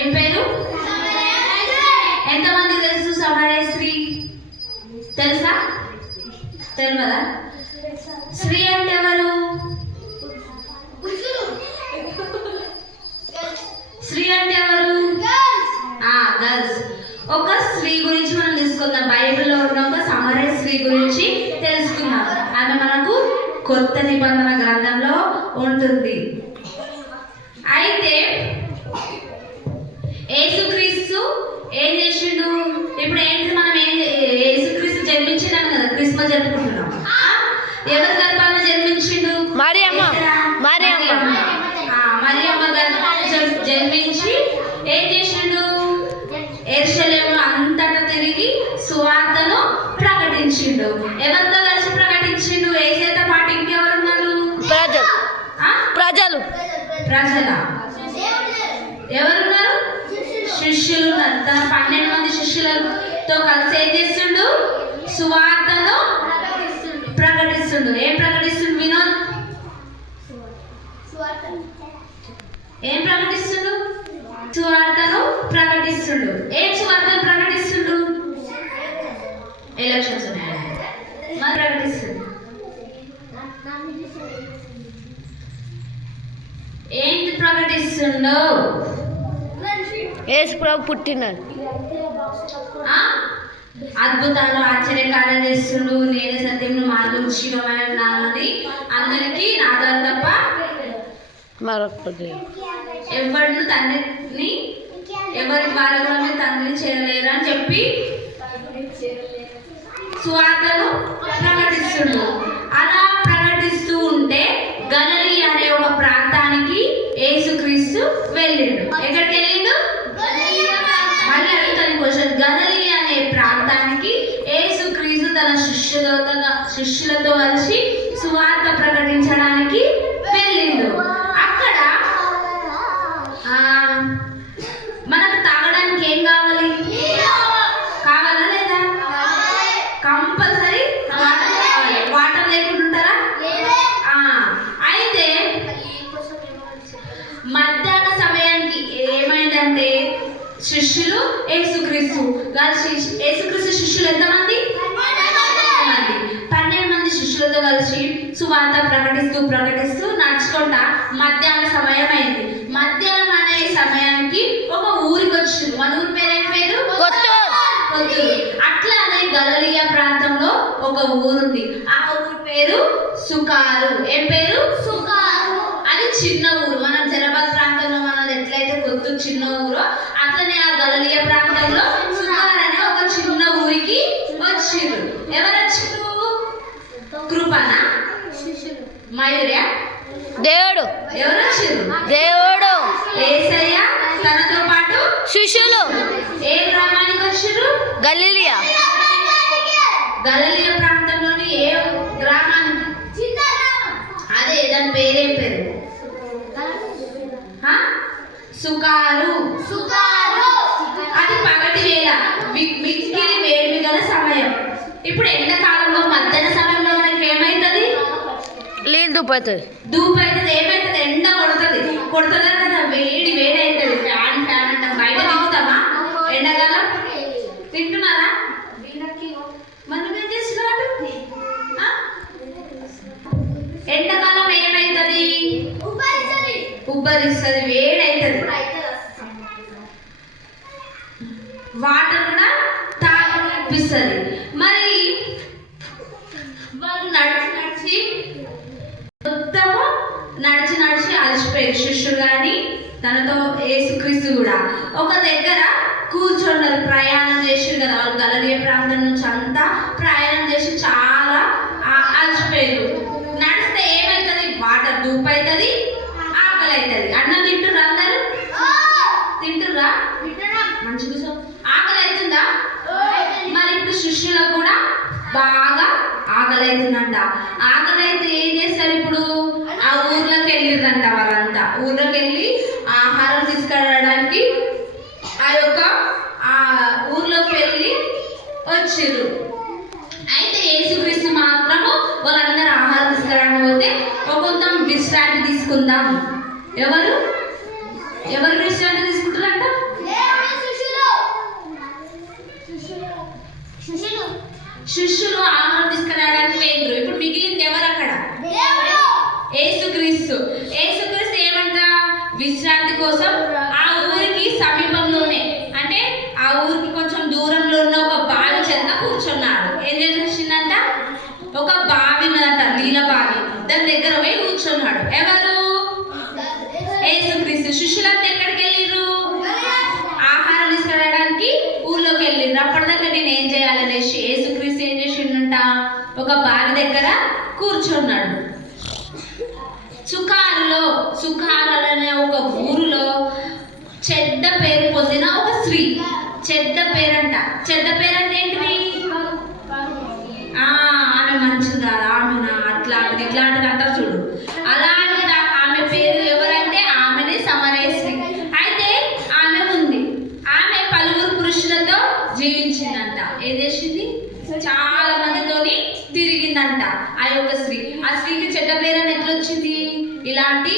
ఏం పేరు? ఎంతమంది తెలుసు సమరేశ్రీ? తెలుసా? తెలియదా? శ్రీ అంటే ఎవరు? శ్రీ అంటే ఎవరు? గర్ల్స్. ఒక స్త్రీ గురించి మనం తెలుసుకుందాం. బైబిల్లో ఉన్న ఒక సమరేశ్రీ గురించి తెలుసుకుందాం. ఆమె మనకు కొత్త నిబంధన గ్రంథంలో ఉంటుంది. అయితే యేసుక్రీస్తు ఏం చేసిండు? ఇప్పుడు ఏంటి, మనం యేసుక్రీస్తు జన్మించినాను కదా, క్రిస్మస్ జరుపుకుంటున్నాం. ఎవరి గర్భాన జన్మించిండు? మరియమ్మ జన్మించి ఏం చేసిండు? యెరూషలేములో అంతటా తిరిగి సువార్తను ప్రకటించిండు. ఎవరితో కలిసి ప్రకటించిండు? యేసుతో పాటు ఇంకెవరున్నారు? ప్రజల ఎవరున్నారు? శిష్యులు ఉన్నారు. తన 12 మంది శిష్యులతో కలిసి ఏం చేస్తుండు? సువార్తను ప్రకటిస్తుండు. ఏం ప్రకటిస్తుండు? వినోద్, ఏం ప్రకటిస్తుండు? సువార్తను ప్రకటిస్తుండు. ఏం సువార్తను ప్రకటిస్తుండు? ఎలక్షన్స్ ఉన్నాయి మరి ప్రకటిస్తుండు. ఏంటి ప్రకటిస్తుండో? యేసు ప్రభు పుట్టినాడు, అద్భుతాలు ఆశ్చర్యకార్యాలు చేస్తుండు. నేనే సత్యంలో మార్గం జీవమైన నాన్నని అందరికీ నాదాలు తప్ప ఎవరిని తండ్రిని ఎవరి ద్వారా కూడా మీరు తండ్రిని చేరలేరు అని చెప్పి సువార్తను ప్రకటిస్తుండు. అలా ప్రకటిస్తూ ఉంటే గలిలీ అనే ఒక ప్రాంతానికి యేసుక్రీస్తు వెళ్ళిండు. ఎక్కడికి వెళ్ళిండు? మళ్ళీ అడుగుతాను క్వశ్చన్. గలిలీ అనే ప్రాంతానికి యేసుక్రీస్తు తన శిష్యులతో కలిసి సువార్త ప్రకటించడానికి వెళ్ళిండు. అక్కడ మనకు తాగడానికి ఏం కావాలి? కావాలా లేదా? కంపల్సరీ వాటర్ కావాలి. వాటర్ లేకుండా ఉంటారా? అయితే మధ్యాహ్న సమయానికి ఏమైందంటే శిష్యులు యేసుక్రీస్తు శిష్యులు ఎంతమంది? 12 మంది శిష్యులతో కలిసి సువార్త ప్రకటిస్తూ నడుచుకుంటా మధ్యాహ్న సమయం అయింది. మధ్యాహ్నం అనే సమయానికి ఒక ఊరికి వచ్చింది. మన ఊరి పేరు ఏం పేరు? కొత్తూరు. అట్లానే గలిలయ ప్రాంతంలో ఒక ఊరుంది. ఆ ఊరి పేరు సుకారు. ఏం పేరు? సుకారు. అది చిన్న ఊరు. మన జనపద ప్రాంతంలో మనది ఎట్లయితే కొత్తూరు చిన్న ఊరో అట్లనే ఆ గలిలయ ప్రాంతంలో సుకారు అనే ఒక చిన్న ఊరికి వచ్చిండ్రు. ఎవరు వచ్చిండ్రు? కృపణ, మయూర్య, దేవుడు. ఎవరు వచ్చిండ్రు? దేవుడు, యేసయ్య, తనతో పాటు శిష్యులు. ఏ గ్రామానికి వచ్చిండ్రు? గలిలయ ప్రాంతంలోని ఏ గ్రామానికి? అదే, దాని పేరేం పేరు? సుకారు. అది పగటి వేళ, మిక్కిలి వేడిమి గల సమయం. ఇప్పుడు ఎండాకాలంలో మధ్యాహ్న సమయంలో మనకి ఏమైతుంది? ధూపైతుంది. ఏమైతుంది? ఎండ కొడుతుందా కదా, వేడి అవుతుంది. ఫ్యాన్ అంటాం. బయట తింటామా ఎండాకాలం? తింటున్నారా? మనం ఏం చేస్తున్నాడు? ఎండాకాలం ఏమైతుంది? ఉబ్బరిస్తుంది, వేడి అవుతుంది. వాటర్ కూడా తాగనిపిస్తుంది. మరి వాళ్ళు నడిచి మొత్తము నడిచి అలసిపోయారు. శిష్యుడు కానీ తనతో యేసుక్రీస్తు కూడా ఒక దగ్గర కూర్చున్నారు. ప్రయాణం చేసారు కదా వాళ్ళు. గలిలయ ప్రాంతం నుంచి అంతా ప్రయాణం చేసి చాలా అలసిపోయారు. నడిస్తే ఏమవుతుంది? వాటర్ ధూపు అవుతుంది, ఆకలి అవుతుంది. అన్నం తింటుర్రా? అందరు తింటుర్రా? మంచి కూర్చో. ఆకలి అవుతుందా? మరి ఇప్పుడు శిష్యులకు కూడా బాగా ఆకలి అవుతుందంట. ఆకలి అయితే ఏం చేస్తారు? ఇప్పుడు ఆ ఊర్లోకి వెళ్ళిర్రంట. వాళ్ళంతా ఊర్లోకి వెళ్ళి ఆహారం తీసుకురావడానికి ఆ ఊర్లోకి వెళ్ళి వచ్చిర్రు. అయితే యేసుక్రీస్తు మాత్రము వాళ్ళందరూ ఆహారం తీసుకురావడానికి పోతే కొంత విశ్రాంతి తీసుకుందాం. ఎవరు విశ్రాంతి తీసుకుంటారంట? కూర్చున్నాడు. సుఖారు అనే ఒక ఊరిలో చెడ్డ పేరు పొందిన ఒక స్త్రీ. చెడ్డ పేరంటే ఏంటిది? ఆమె మంచిది కాదు, ఆమె అట్లాంటిది ఇట్లాంటిది అంటారు చూడు, అలాంటిది ఆమె పేరు ఎవరంటే ఆమెనే సమరేశ్వరి. అయితే ఆమె ఉంది, ఆమె పలువురు పురుషులతో జీవించిందంట. ఏం చేసింది? చాలా మందితోని తిరిగిందంట ఆ యొక్క స్త్రీ. ఆ స్త్రీకి చెడ్డ పేరు అని ఎట్లా వచ్చింది? ఇలాంటి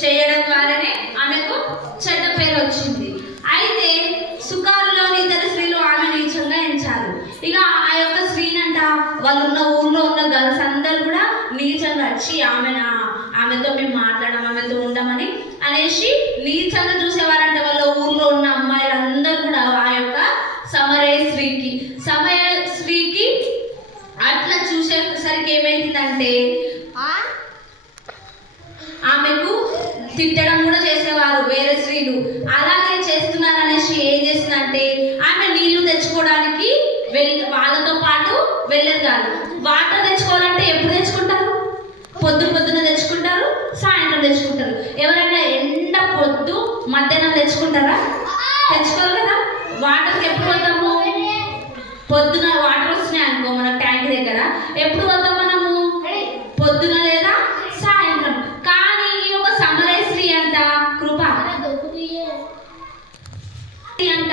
చేయడం ద్వారానే ఆమెకు చెడ్డ పేరు వచ్చింది. అయితే సుకారులోని ఇద్దరు స్త్రీలు ఆమె నీచంగా ఎంచారు. ఇక ఆ యొక్క స్త్రీనంట వాళ్ళు ఉన్న ఊర్లో ఉన్న గర్ల్స్ అందరు కూడా నీచంగా వచ్చి ఆమెతో మేము మాట్లాడడం, ఆమెతో ఉండమని అనేసి నీచంగా చూసేవారంట. వాళ్ళ ఊర్లో ఉన్న అమ్మాయిలందరూ కూడా ఆ యొక్క సమరేశ్వరికి అట్లా చూసేసరికి ఏమైందంటే ఆమెకు తిట్టడం కూడా చేసేవారు వేరే స్త్రీలు. అలాగే చేస్తున్నారు అనేసి ఏం చేసిందంటే ఆమె నీళ్లు తెచ్చుకోవడానికి వాళ్ళతో పాటు వెళ్ళేది కాదు. వాటర్ తెచ్చుకోవాలంటే ఎప్పుడు తెచ్చుకుంటారు? పొద్దున తెచ్చుకుంటారు, సాయంత్రం తెచ్చుకుంటారు. ఎవరైనా ఎండ పొద్దు మధ్యాహ్నం తెచ్చుకుంటారా? తెచ్చుకోరు కదా. వాటర్కి ఎప్పుడు వద్దాము? పొద్దున వాటర్ వస్తున్నాయి అనుకో మన ట్యాంక్ దగ్గర, ఎప్పుడు వద్దాం మనము? పొద్దున లేదా సాయంత్రం. కానీ ఈ ఒక సమరేశ్వరి అంట కృప అంట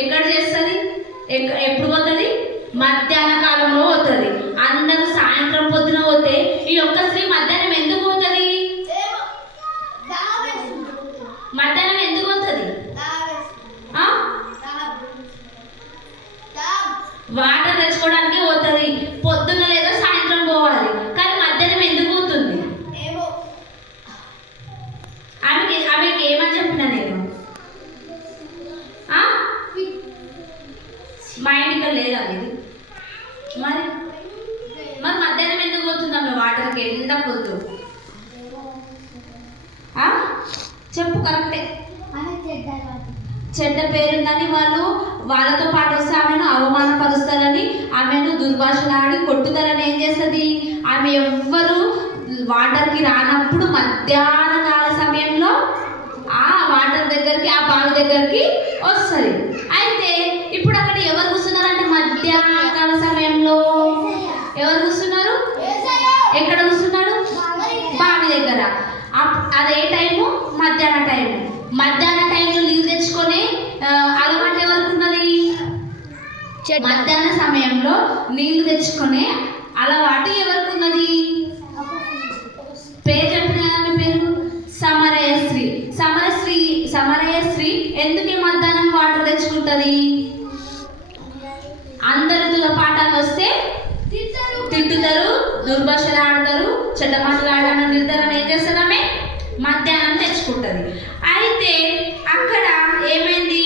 ఎక్కడ చేస్తుంది? ఎప్పుడు పోతుంది? మధ్యాహ్న కాలంలో పోతుంది. అందరూ సాయంత్రం పొద్దున పోతే ఈ ఒక్క స్త్రీ మధ్యాహ్నం ఎందుకు పోతుంది? మధ్యాహ్నం ఎందుకు పోతుంది? వాటర్ తెచ్చుకోవడానికి పోతుంది. పొద్దున లేదా సాయంత్రం పోవాలి. కానీ మధ్యాహ్నం ఎందుకు పోతుంది? ఆమెకి ఏమని చెప్పిన నేను? మైండ్గా లేదా ఇది? మరి మధ్యాహ్నం ఎందుకు పోతుంది ఆమె వాటర్కి? ఎండ పొద్దు చెప్పు. కరెక్టే. చెడ్డ పేరుందని వాళ్ళతో పాటు వస్తే ఆమెను అవమానపరుస్తారని, ఆమెను దుర్భాషలాడి కొట్టుతారని ఏం చేస్తుంది? ఆమె ఎవ్వరు వాటర్కి రానప్పుడు మధ్యాహ్న కాల సమయంలో ఆ వాటర్ దగ్గరికి, ఆ బావి దగ్గరికి వస్తుంది. అయితే ఇప్పుడు అక్కడ ఎవరు కూర్చున్నారంటే మధ్యాహ్న కాల సమయంలో ఎవరు కూర్చున్నారు? ఎక్కడ కూర్చున్నాడు? బావి దగ్గర. అదే టైము మధ్యాహ్న టైము. మధ్యాహ్న టైంలో నీళ్ళు తెచ్చుకొని అలవాటు ఎవరికి ఉన్నది? మధ్యాహ్న సమయంలో నీళ్లు తెచ్చుకునే అలవాటు ఎవరికి ఉన్నది? పేరు చెప్పిన ఆమె పేరు సమరేశ్వరి. సమరేశ్వరి ఎందుకు మధ్యాహ్నం వాటర్ తెచ్చుకుంటుంది? అందరితో పాఠాలు వస్తే తిట్టుతారు, దుర్భాషలు ఆడతారు, చెడ్డ మాటలు ఆడడం నిర్ధారణ ఏం చేస్తారు? ఆమె మధ్యాహ్నం తెచ్చుకుంటుంది. అయితే అక్కడ ఏమైంది?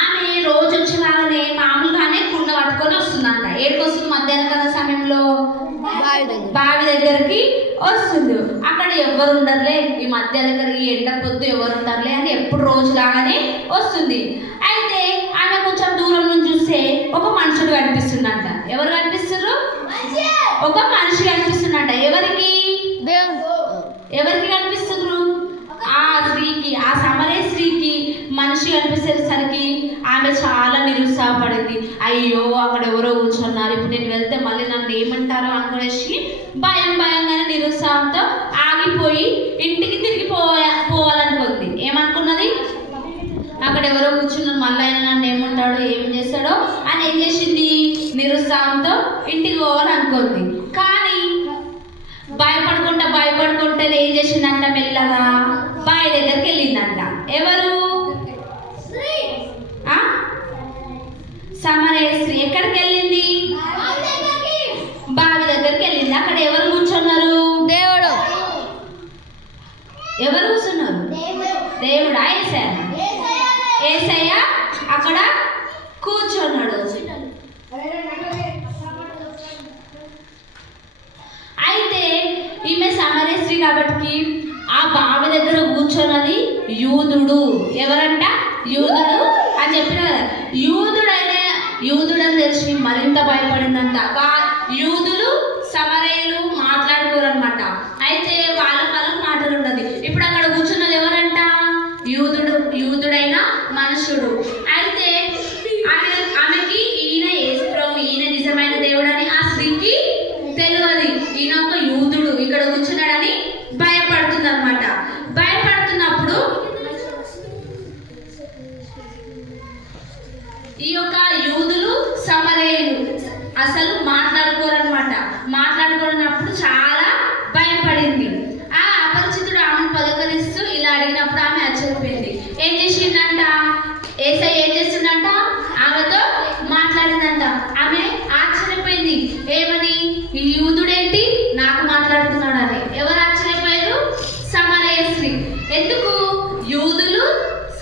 ఆమె రోజు వచ్చేలాగానే మామూలుగానే కుండ పట్టుకొని వస్తుందంట. ఏడుకొస్తుంది? మధ్యాహ్న కాల సమయంలో బావి దగ్గరికి వస్తుంది. అక్కడ ఎవరు ఉండరులే, ఈ మధ్య దగ్గర ఈ ఎండ పొద్దు ఎవరు ఉండరులే అని ఎప్పుడు రోజులాగానే వస్తుంది. అయితే ఆమె కొంచెం దూరం నుంచి చూస్తే ఒక మనుషుడు కనిపిస్తుందంట. ఎవరు కనిపిస్తున్నారు? ఒక మనిషి కనిపిస్తుందంట. ఎవరికి కనిపిస్తున్నారు? ఆ స్త్రీకి, ఆ సమరేశ్వరికి మనిషి కనిపించేసరికి ఆమె చాలా నిరుత్సాహపడింది. అయ్యో అక్కడ ఎవరో కూర్చున్నారు, ఇప్పుడు నేను వెళ్తే మళ్ళీ నన్ను ఏమంటారో అనుకునేసి భయంగానే నిరుత్సాహంతో ఆగిపోయి ఇంటికి తిరిగి పోవాలనుకుంది. ఏమనుకున్నది? అక్కడ ఎవరో కూర్చున్నారు, మళ్ళీ ఆయన నన్ను ఏమంటాడో ఏం చేస్తాడో అని ఏం చేసింది? నిరుత్సాహంతో ఇంటికి పోవాలనుకుంది. కానీ భయపడుకుంటే ఏం చేసిందంట? మెల్లగా బావి దగ్గరికి వెళ్ళిందంట. ఎవరు? సమరేశ్వరి. ఎక్కడికి వెళ్ళింది? బావి దగ్గరికి వెళ్ళింది. అక్కడ ఎవరు కూర్చున్నారు? దేవుడు. ఎవరు కూర్చున్నారు? దేవుడా? యేసయ్య అక్కడ కూర్చున్నాడు. అయితే ఈమె సమరేశ్వరి కాబట్టి ఆ బావి దగ్గర కూర్చొని యూదుడు. ఎవరంట? యూదుడు అని చెప్పిన కదా. యూదుడైన యూదుడని తెలిసి మరింత భయపడిందంట. యూదులు సమరయులు మాట్లాడుకోరు అనమాట. అయితే వాళ్ళ మాటలు ఉన్నది. ఇప్పుడు అక్కడ కూర్చున్నది ఎవరంట? యూదుడైన మనుషుడు. అయితే ఆమెకి ఈయన యేసుప్రభు, ఈయన నిజమైన దేవుడని ఆ స్త్రీకి తెలియదు. ఈయన ఒక యూదుడు ఇక్కడ కూర్చున్నాడని భయపడుతుంది అనమాట. భయపడుతున్నప్పుడు ఈ యొక్క యూదులు సమరయులు అసలు మాట్లాడుకోరనమాట. మాట్లాడుకున్నప్పుడు చాలా భయపడింది. ఆ అపరిచితుడు ఆమెను పలకరిస్తూ ఇలా అడిగినప్పుడు ఆమె ఆశ్చర్యపోయింది. ఏం చేసిందంట? యేసయ్య ఏం చేసిందంట? ఆమెతో మాట్లాడిందంట. ఆమె ఆశ్చర్యపోయింది. ఏమని? ఈ యూదుడేంటి నాకు మాట్లాడుతున్నాడని. ఎవరు ఆశ్చర్యపోయారు? సమరయ స్త్రీ. ఎందుకు? యూదులు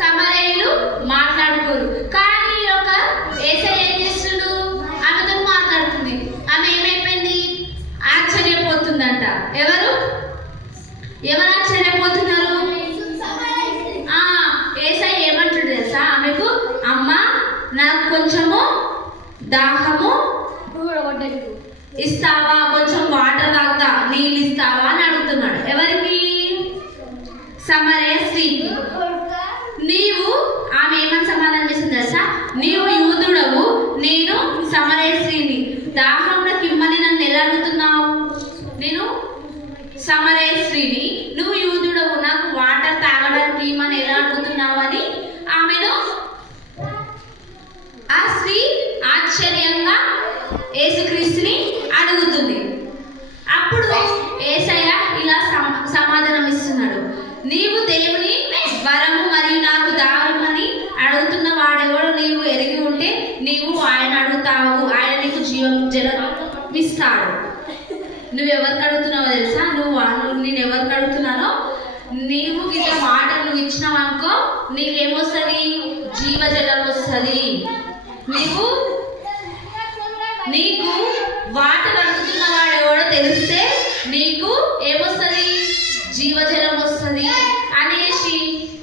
సమరయులు మాట్లాడుకోరు. కానీ ఒక యేసయ్య ఏం చేస్తుడు? ఆమెతో మాట్లాడుతుంది. ఆమె ఏమైపోయింది? ఆశ్చర్యపోతుందంట. ఎవరు ఆశ్చర్యపోతున్నారు? యేసయ్య ఏమంటాడు తెలుసా ఆమెకు? అమ్మ, నాకు కొంచెము దాహము ఇస్తావా? కొంచెం వాటర్ తాగుతా, నీళ్ళు ఇస్తావా అని అడుగుతున్నాడు. ఎవరికి? సమరయ స్త్రీకి. ఆమె ఏమని సమాధానం చేసింది తెలుసా? నీవు యూదుడవు, నేను సమరయ స్త్రీని. దాహం నాకు ఇమ్మని నన్ను ఎలా అడుగుతున్నావు? నేను సమరయ స్త్రీని, నువ్వు యూదుడవు, నాకు వాటర్ తాగడానికి ఇమ్మని ఎలా అడుగుతున్నావు అని ఆమెను ఆ స్త్రీ ఆశ్చర్యంగా యేసుక్రీస్తుని అడుగుతుంది. అప్పుడు యేసయ్య ఇలా సమాధానం ఇస్తున్నాడు. నీవు దేవుని వరము మరియు నాకు దావమని అడుగుతున్న వాడెవడో నీవు ఎరిగి ఉంటే నీవు ఆయన అడుగుతావు, ఆయన నీకు జలమిస్తాడు. నువ్వెవరికి అడుగుతున్నావో తెలుసా? నేను ఎవరికి అడుగుతున్నానో నీవు ఇట్లా మాట నువ్వు ఇచ్చినావు అనుకో, నీకేమొస్తుంది? జీవజలం వస్తుంది. నీకు వాటర్ అడుగుతున్న వాడెవడో తెలిస్తే నీకు ఏమొస్తుంది? జీవజలం వస్తుంది అనేసి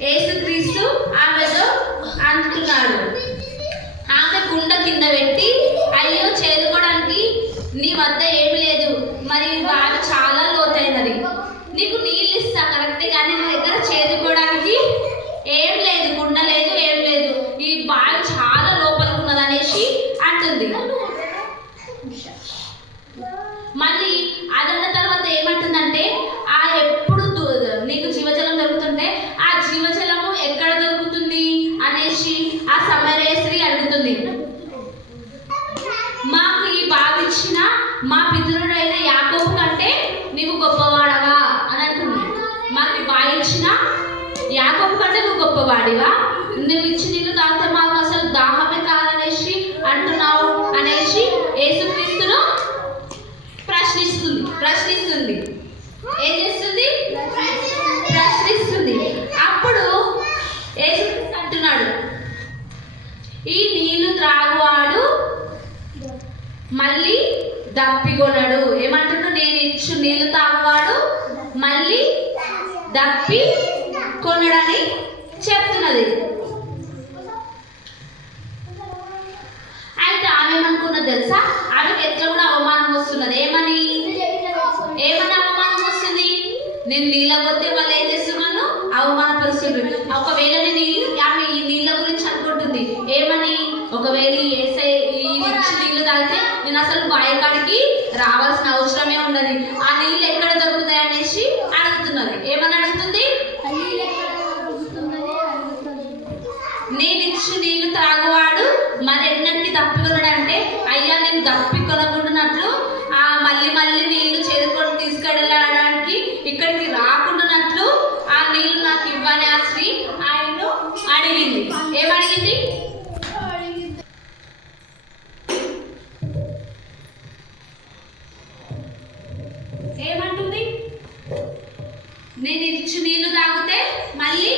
యేసుక్రీస్తు ఆమెతో అంటున్నాడు. ఆమె కుండ కింద పెట్టి, అయ్యో చేదుకోవడానికి నీ వద్ద ఏమి లేదు, మరి బావి చాలా లోతైనది, నీకు నీళ్ళు ఇస్తా కరెక్టే, కానీ నీ దగ్గర చేదుకోవడానికి ఏం లేదు, కుండ లేదు, ఏం లేదు, ఈ బావి చాలా లోపలికి ఉన్నది అనేసి అంటుంది. మళ్ళీ అదన్న తర్వాత ఏమంటుందంటే, ఎప్పుడు నీకు జీవజలం దొరుకుతుంటే ఆ జీవజలము ఎక్కడ దొరుకుతుంది అనేసి ఆ సమరయ స్త్రీ అడుగుతుంది. మాకు ఈ బావి ఇచ్చిన మా పితరుడైన యాకోబు కంటే నీవు గొప్పవాడవా అని అంటుంది. మాకు ఈ బావి ఇచ్చిన యాకోబు కంటే నువ్వు గొప్పవాడివా? నువ్వు ఇచ్చి నీళ్ళు తాగితే మాకు అసలు దాహమే కాదనేసి అంటున్నావు అనేసి యేసుక్రీస్తును ప్రశ్నిస్తుంది. ఏం చేస్తుంది? ప్రశ్నిస్తుంది. అప్పుడు యేసుక్రీస్తు అంటున్నాడు, ఈ నీళ్లు త్రాగువాడు మళ్ళీ దప్పికొనడు. ఏమంటున్నాడు? నేను ఇచ్చు నీళ్లు తాగువాడు మళ్ళీ దప్పి కొనడని చెప్తున్నది. అయితే ఆమె ఏమనుకున్నది తెలుసా? ఆమెకి ఎట్లా కూడా అవమానం వస్తున్నది. ఏమని అవమానం వస్తుంది? నేను నీళ్ళ పోతే వాళ్ళు ఏం చేస్తున్నాను? అవమానపరుస్తుంది. ఒకవేళ ఆమె ఈ నీళ్ళ గురించి అనుకుంటుంది. ఏమని? ఒకవేళ ఇచ్చి నీళ్లు తాగితే నేను అసలు బాయకాడికి రావాల్సిన అవసరమే ఉండదు, ఆ నీళ్ళు ఎక్కడ దొరుకుతాయి అనేసి అడుగుతున్నది. ఏమని అడుగుతుంది? నేను ఇచ్చి నీళ్లు త్రాగువాడు మరి ఎన్నటికి తప్పికొనడంటే, అయ్యా నేను తప్పి కొనకుండానట్లు మళ్ళీ నీళ్లు చేదుకొని తీసుకెళ్ళడానికి ఇక్కడికి రాకుండానట్లు ఆ నీళ్లు నాకు ఇవ్వని ఆ స్త్రీ ఆయన్ను అడిగింది. ఏమడిగింది? ఏమంటుంది? నేను ఇచ్చి నీళ్లు తాగితే మళ్ళీ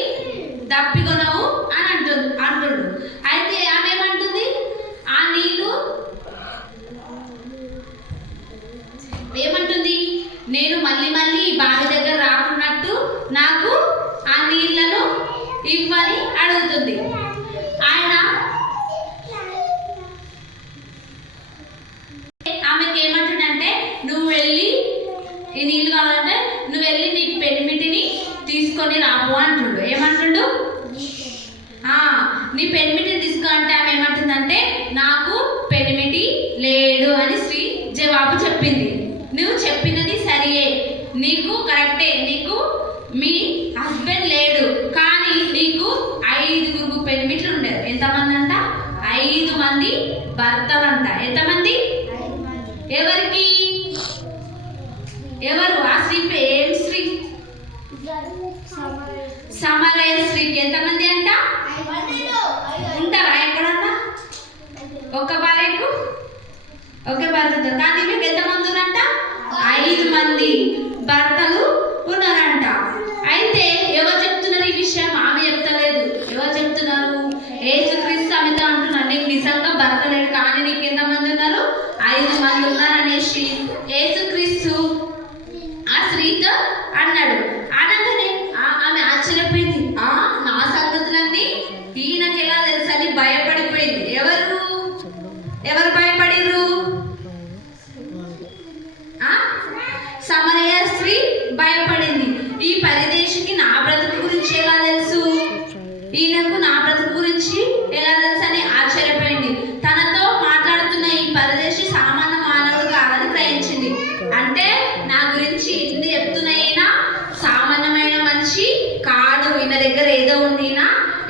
దప్పికొనవు అని అంటుండు. అయితే ఆమె ఏమంటుంది? ఆ నీళ్లు ఏమంటుంది? నేను మళ్ళీ బావి దగ్గర రాకున్నట్టు నాకు ఆ నీళ్లను ఇవ్వని అడుగుతుంది. ఆయన పెనిమిటిని తీసుకో అంటే ఆమె ఏమంటుందంటే నాకు పెనిమిటి లేడు అని స్త్రీ జవాబు చెప్పింది. నువ్వు చెప్పినది సరియే, నీకు కరెక్టే, నీకు మీ హస్బెండ్ లేడు, కానీ నీకు 5 పెనిమిట్లు ఉండేది. ఎంతమంది అంట? 5 మంది భర్తలంట. ఎంతమంది? ఎవరికి? ఎవరు? ఆ స్త్రీ ఏం స్త్రీ? సమరయ స్త్రీకి ఎంతమంది అంట? ఉంటారా ఎక్కడన్నా? ఒక భార్యకు ఒకే భర్త, కానీ మీకు ఎంతమంది ఉన్నారంట? 5 మంది భర్తలు ఉన్నారంట. అయితే ఎవరు చెప్తున్నారు ఈ విషయం? ఆమె చెప్తలేదు. ఎవరు చెప్తున్నారు? యేసుక్రీస్తు ఆమెతో అంటున్నారు, నీకు నిజంగా భర్త లేడు, కానీ నీకు ఎంతమంది ఉన్నారు? 5 మంది ఉన్నారు అనేసి యేసుక్రీస్తు ఆ స్త్రీతో అన్నాడు. అనగానే ఆమె ఆశ్చర్యపోయింది. నా సంగతులన్నీ ఈయనకి ఎలా తెలుసు అని భయపడిపోయింది. ఎవరు భయపడిర్రు? సమరయ స్త్రీ భయపడింది. ఈ పరదేశికి నా బ్రతుకు గురించి ఎలా తెలుసు, ఈయనకు నా బ్రతుకు గురించి ఎలా తెలుసు అని ఆశ్చర్యపోయింది. తనతో మాట్లాడుతున్న ఈ పరదేశి సామాన్య మానవుడు కాదని గ్రహించింది. అంటే నా గురించి ఇన్ని చెప్తున్నాయినా సామాన్యమైన మనిషి కాదు, ఈయన దగ్గర ఏదో ఉండినా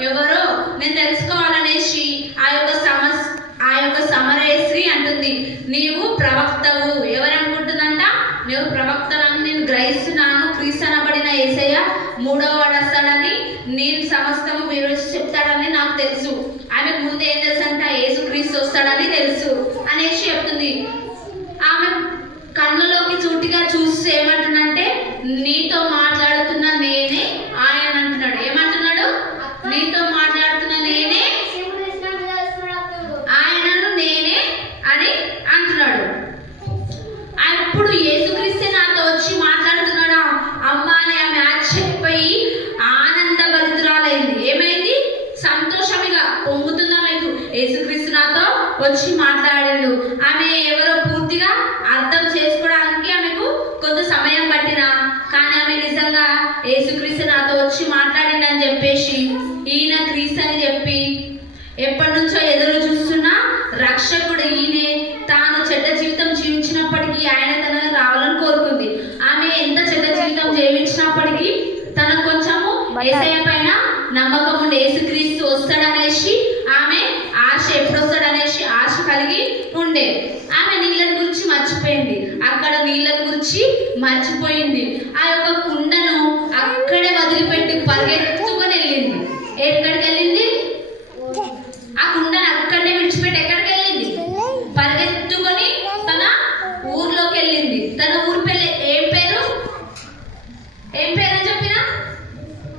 ఎవరో నేను తెలుసుకోవాలనేసి ఆ యొక్క సమరయ స్త్రీ అంటుంది, నీవు ప్రవక్తవు. ఎవరనుకుంటుందంట? నువ్వు ప్రవక్తలని నేను గ్రహిస్తున్నాను. క్రీస్తు అనబడిన యేసయ్య 3వ వాడు వస్తాడని, నేను సమస్తము వివరించి చెప్తాడని నాకు తెలుసు. ఆమెకు ముందు ఏం తెలుసు అంట? యేసుక్రీస్తు వస్తాడని తెలుసు అనేసి చెప్తుంది. ఆమె కళ్ళలోకి సూటిగా చూసి ఏమంటున్నంటే, నీతో మాట్లాడుతున్న నేనే ఆయన అంటున్నాడు. ఏమంటున్నాడు? నీతో మాట్లాడుతున్న నేనే, ఆయనను నేనే అని అంటున్నాడు. అప్పుడు యేసుక్రీస్తు నాతో వచ్చి మాట్లాడుతున్నాడా అమ్మా అని ఆమె ఆశ్చర్యపోయి ఆనందభరితురాలైంది. ఏమైంది? సంతోషమిగా పొంగుతుందా మీకు? యేసుక్రీస్తు నాతో వచ్చి మాట్లాడిండు. ఆమె ఎవరో పూర్తిగా అర్థం చేసుకోవడానికి ఆమెకు కొంత సమయం పట్టినా, కానీ ఆమె నిజంగా యేసుక్రీస్తు నాతో వచ్చి మాట్లాడిండు అని చెప్పేసి ఈయన క్రీస్తు అని చెప్పి ఎప్పటి నుంచో ఎదురు చూస్తున్న రక్షకుడు ఈయనే, తాను చెడ్డ జీవితం జీవించినప్పటికీ ఆయన తనకు రావాలని కోరుకుంది. ఆమె ఎంత చెడ్డ జీవితం జీవించినప్పటికీ తనకు కొంచెము యేసయ్య పైన నమ్మకం ఉండి యేసుక్రీస్తు వస్తాడనేసి ఆమె ఆశ, ఎప్పుడు వస్తాడనేసి ఆశ కలిగి ఉండే. ఆమె నీళ్ళ గురించి మర్చిపోయింది. అక్కడ నీళ్ళ గురించి మర్చిపోయింది. ఆ యొక్క కుండను అక్కడే వదిలిపెట్టి పరిగెత్తుకొని వెళ్ళింది. ఎక్కడికి వెళ్ళింది? ఆ కుండను అక్కడనే విడిచిపెట్టి ఎక్కడికి వెళ్ళింది? పరిగెత్తుకొని తన ఊర్లోకి వెళ్ళింది. తన ఊరి పేరు ఏం పేరు? ఏం పేరు అని చెప్పిన?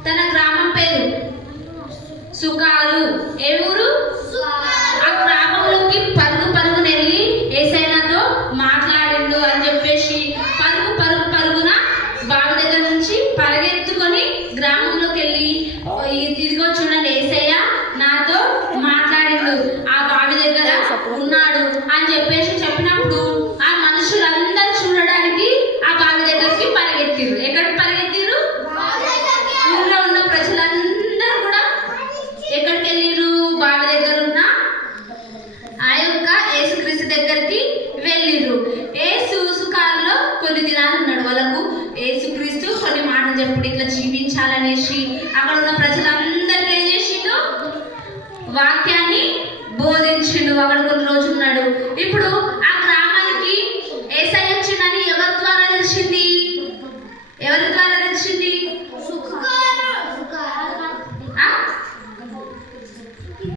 తన గ్రామం పేరు సుకారు. ఏ ఊరు? ఆ గ్రామంలోకి పరుగున వెళ్ళి యేసయ్యతో మాట్లాడిండు అని చెప్పేసి పరుగున బావి దగ్గర నుంచి పరిగెత్తుకొని గ్రామంలోకి వెళ్ళి, ఇదిగో చూడండి యేసయ్య నాతో మాట్లాడిండు, ఆ బావి దగ్గర ఉన్నాడు అని చెప్పేసి చెప్పినప్పుడు ఆ మనుషులందరూ చూడడానికి ఆ బావి దగ్గరికి పరిగెత్తిరు. ఎక్కడికి పరిగెత్తిరు? ఊళ్ళో ఉన్న ప్రజలందరూ కూడా ఎక్కడికి వెళ్ళిరు? బావి దగ్గర ఉన్న ఆ యొక్క యేసుక్రీస్తు దగ్గరికి వెళ్ళిరు. యేసు సుకారులో కొన్ని దినాలు ఉన్నాడు. వాళ్ళకు యేసుక్రీస్తు కొన్ని మాటలు చెప్పుడు, ఇట్లా జీవించాలనేసి అక్కడ ఉన్న ప్రజలందరికీ ఏం చేసిండు? వాక్యాన్ని బోధించిండు. అక్కడ కొన్ని రోజులు ఉన్నాడు. ఇప్పుడు ఆ గ్రామానికి యేసయ్య వచ్చిందని ఎవరి ద్వారా తెలిసింది? ఎవరి ద్వారా తెలిసింది?